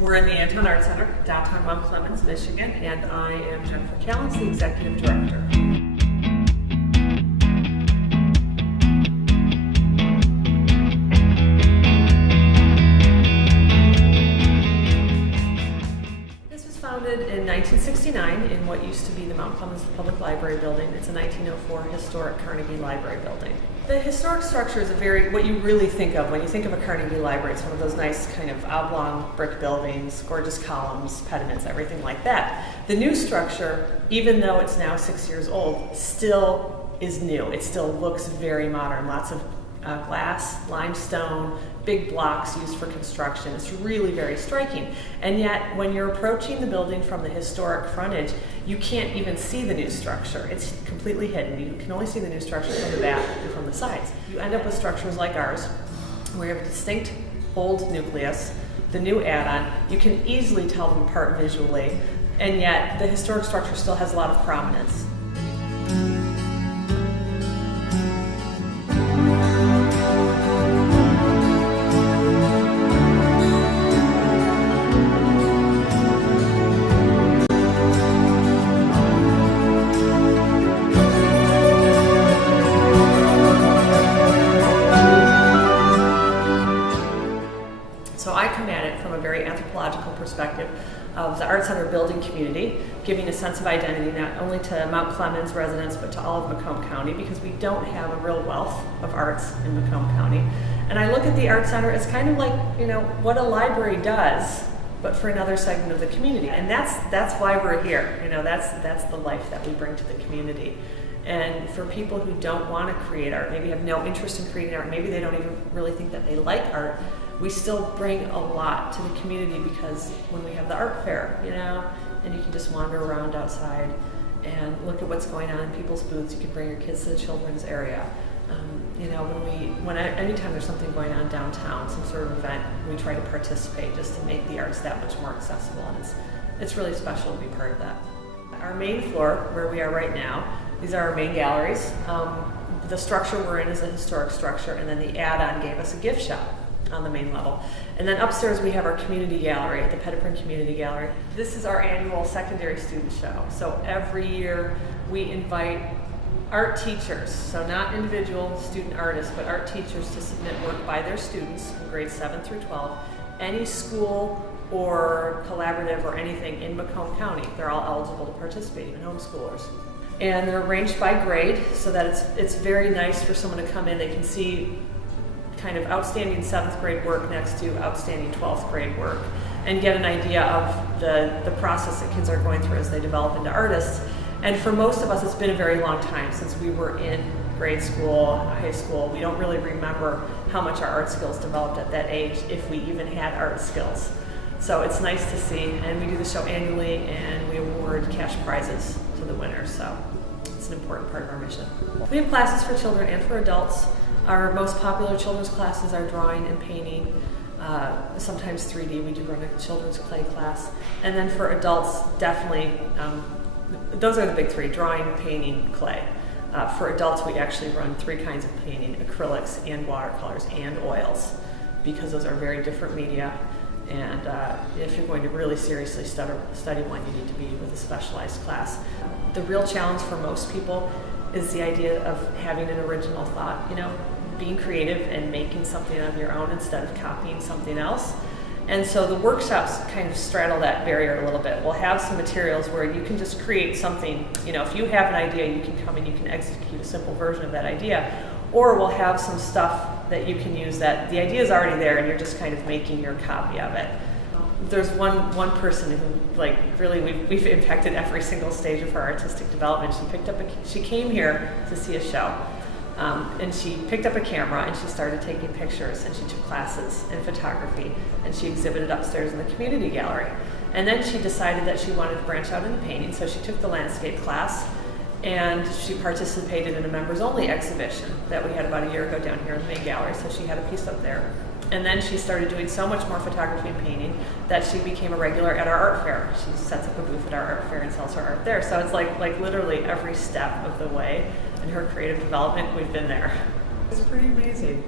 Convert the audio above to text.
We're in the Anton Art Center, downtown Mount Clemens, Michigan, and I am Jennifer Callens, the Executive Director. This was founded in 1969 in what used to be the Mount Clemens Public Library building. It's a 1904 historic Carnegie Library building. The historic structure is what you really think of when you think of a Carnegie Library. It's one of those nice kind of oblong brick buildings, gorgeous columns, pediments, everything like that. The new structure, even though it's now 6 years old, still is new. It still looks very modern. Lots of glass, limestone, big blocks used for construction. It's really very striking. And yet, when you're approaching the building from the historic frontage, you can't even see the new structure. It's completely hidden. You can only see the new structure from the back and from the sides. You end up with structures like ours, where you have a distinct old nucleus, the new add-on. You can easily tell them apart visually, and yet the historic structure still has a lot of prominence. So I come at it from a very anthropological perspective of the Art Center building community, giving a sense of identity not only to Mount Clemens residents but to all of Macomb County, because we don't have a real wealth of arts in Macomb County. And I look at the Art Center as kind of like, what a library does, but for another segment of the community. And that's why we're here. That's the life that we bring to the community. And for people who don't want to create art, maybe have no interest in creating art, maybe they don't even really think that they like art, we still bring a lot to the community, because when we have the art fair, and you can just wander around outside and look at what's going on in people's booths. You can bring your kids to the children's area. Anytime there's something going on downtown, some sort of event, we try to participate just to make the arts that much more accessible, and it's really special to be part of that. Our main floor, where we are right now, these are our main galleries. The structure we're in is a historic structure, and then the add-on gave us a gift shop on the main level. And then upstairs we have our community gallery, the Petiprin Community Gallery. This is our annual secondary student show. So every year we invite art teachers, so not individual student artists, but art teachers to submit work by their students in grades 7 through 12. Any school or collaborative or anything in Macomb County, they're all eligible to participate, even homeschoolers. And they're arranged by grade, so that it's very nice for someone to come in. They can see kind of outstanding 7th grade work next to outstanding 12th grade work, and get an idea of the process that kids are going through as they develop into artists. And for most of us, it's been a very long time since we were in grade school, high school. We don't really remember how much our art skills developed at that age, if we even had art skills. So it's nice to see, and we do the show annually, and we award cash prizes to the winners, so it's an important part of our mission. We have classes for children and for adults. Our most popular children's classes are drawing and painting, sometimes 3D. We do run a children's clay class. And then for adults, definitely, those are the big three: drawing, painting, clay. For adults, we actually run 3 kinds of painting: acrylics and watercolors and oils, because those are very different media. And if you're going to really seriously study one, you need to be with a specialized class. The real challenge for most people is the idea of having an original thought, being creative and making something of your own instead of copying something else. And so the workshops kind of straddle that barrier a little bit. We'll have some materials where you can just create something, if you have an idea, you can come and you can execute a simple version of that idea. Or we'll have some stuff that you can use that the idea is already there and you're just kind of making your copy of it. There's one person who, really, we've impacted every single stage of her artistic development. She came here to see a show, and she picked up a camera and she started taking pictures, and she took classes in photography, and she exhibited upstairs in the community gallery. And then she decided that she wanted to branch out into painting, so she took the landscape class, and she participated in a members-only exhibition that we had about a year ago down here in the main gallery, so she had a piece up there. And then she started doing so much more photography and painting that she became a regular at our art fair. She sets up a booth at our art fair and sells her art there. So it's like literally every step of the way in her creative development, we've been there. It's pretty amazing.